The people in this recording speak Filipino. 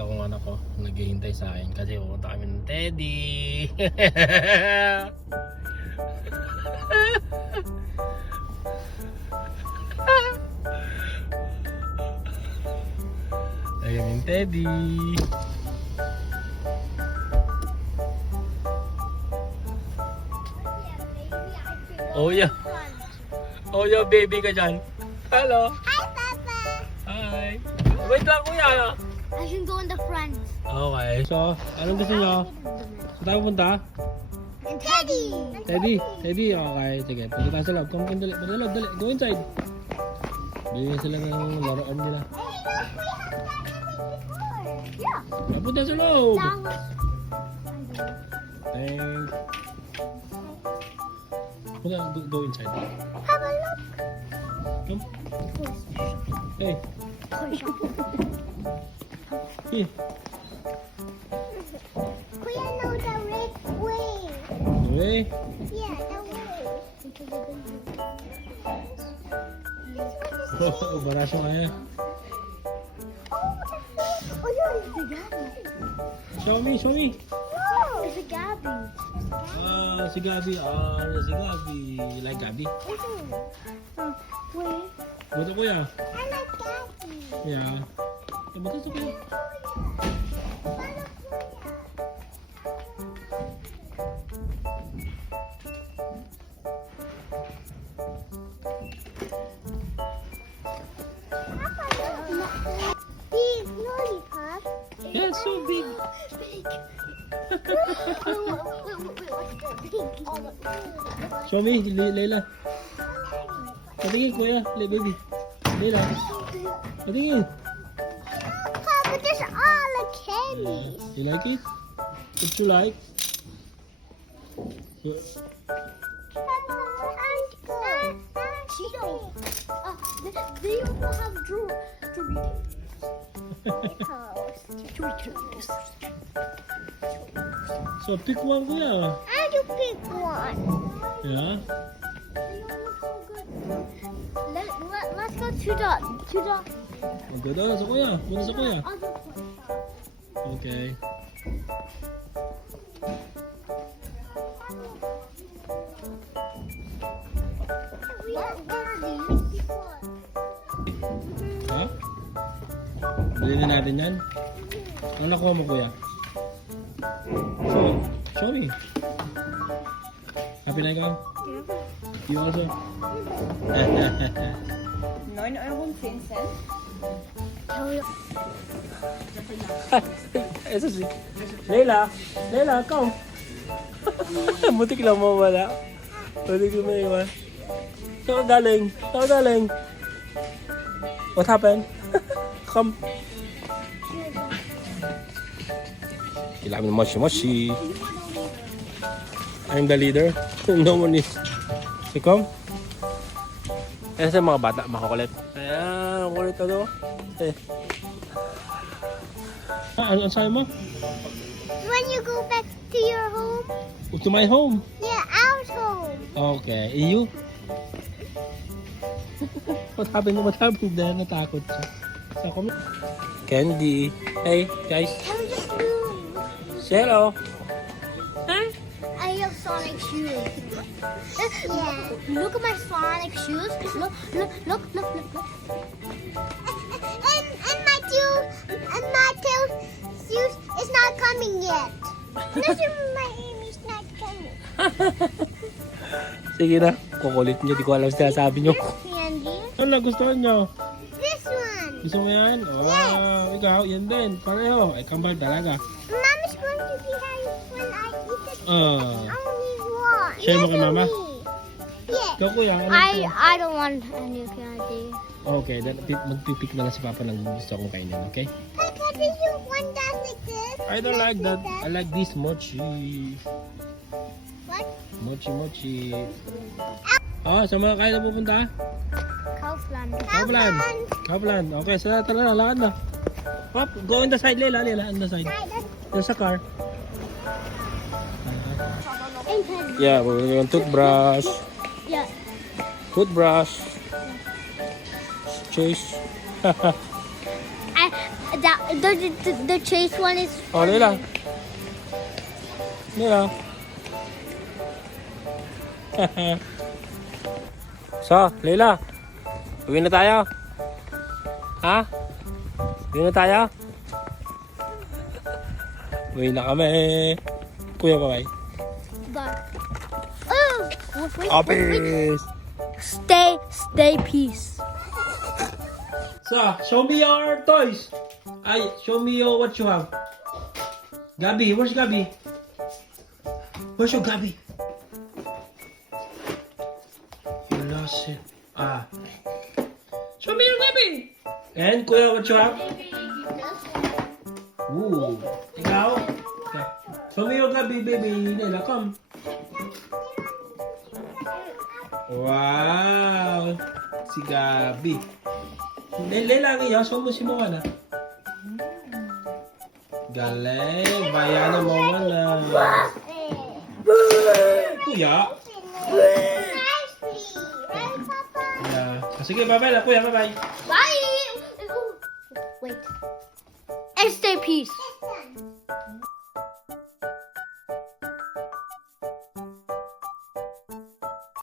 tatlo kong anak ko naghihintay sa akin kasi pupunta kami ng Teddy. Ayun yung Teddy. Oh yeah. Oh yeah, baby ka dyan. Hello. Hi, Papa. Hi. Wait lang kuya. I should go in the front. Okay. So, anong gusto nyo? Saan tayo punta? And Teddy. Teddy? Teddy? Okay. Sige. Punta tayo sa loob. Come on, dali. Punta loob, dali. Go inside. Bigyan sila ng laruan nila. Yeah. Punta sa loob. That was. Thanks. Punta, go inside. Have a look. Come. Hey. Here. Kuya, know the red way. Okay. Yeah, the way. Baraso nga yan. Oh, yeah, it's a Gabby. Show me, show me. No, it's a Gabby. Ah, si Gabi. Ah, si Gabi. You like Gabi? Wait. Buto kuya. I like Gabby. Yeah. Buto sa kuya. Big lollipop. Yeah, it's so big. Big. What's Show me, Leila. Patingin kuya, baby. Leila. Patingin. Papa, there's all the candies. You like it? What you like? They also have Doritos. So pick one kuya. I do pick one. Yeah. Let's go to the Maganda sa kuya. Punta sa kuya. other place. Okay. What are these? Ha? Bilhin na natin yan. Ano nakuha mo kuya? Show me. Happy na ikaw? You also? 9,10 €. Ito si Leila. Leila, come. Butik lang mawala. Butik lang maiwan. Saan ka galing? Saan ka galing? What happened? Come. Kailangan mo moshi. I'm the leader. No one is. Si come. Ayan sa mga bata, makakulit. Ayan, kulit na to. Eh. Ano sabi mo? When you go back to your home? To my home. Yeah, our home. Okay. You? What happened? What happened there? Natakot siya. So, come. Candy. Hey, guys. How is it blue? Hello. Huh? I have Sonic shoes. Yeah. Look at my Sonic shoes. Look. And my tail shoes is not coming yet. Listen, my Amy's not coming. Sige na. Kukulit niyo. Di ko alam sinasabi niyo. Candy. Ano nagustuhan niyo? This one. Gusto mo yan? Oh, ikaw. Yan din. Pareho. Ay, kambal talaga. Mommy's going to be happy when I eat it. Ah. Only one. Share mo kay Yes, Mama? me. Yeah. Ikaw kuya. Ano gusto mo? I don't want a new candy. Okay. Magpipik na lang si Papa ng gusto kong kainin. Okay? Papa, do you want that like this? I don't like that. I like this mochi. What? Mochi. Oh, sa mga kaya na pupunta? Kaufland. Kaufland. Okay, so tara na, lakad na. Hop, go on the side, Leila, on the side. There's a car. And Teddy. Yeah, we're going toothbrush. Yeah. Toothbrush. Chase. the chase one is. Oh, Leila. Leila. So, Leila. Uwi na tayo. Ha? Uwi na tayo? Uwi na kami. Kuya, bye-bye. Bye. Oh, wait. Office! Stay peace. So, show me your toys. Ay, show me your what you have. Gabi, where's Gabi? Where's your Gabi? You lost it. Ah. Show me your Gabi. And Kuya, what you have? Ooh. Ikaw? Okay. Show me your Gabi, baby. Leila, come. Wow. Si Gabi. Leila, ngayon, show mo si Moana. Galing. Bayanan mo wala. Kuya. Yeah. Sige, bye-bye na, Kuya. Bye-bye. Bye. Wait. And stay peace.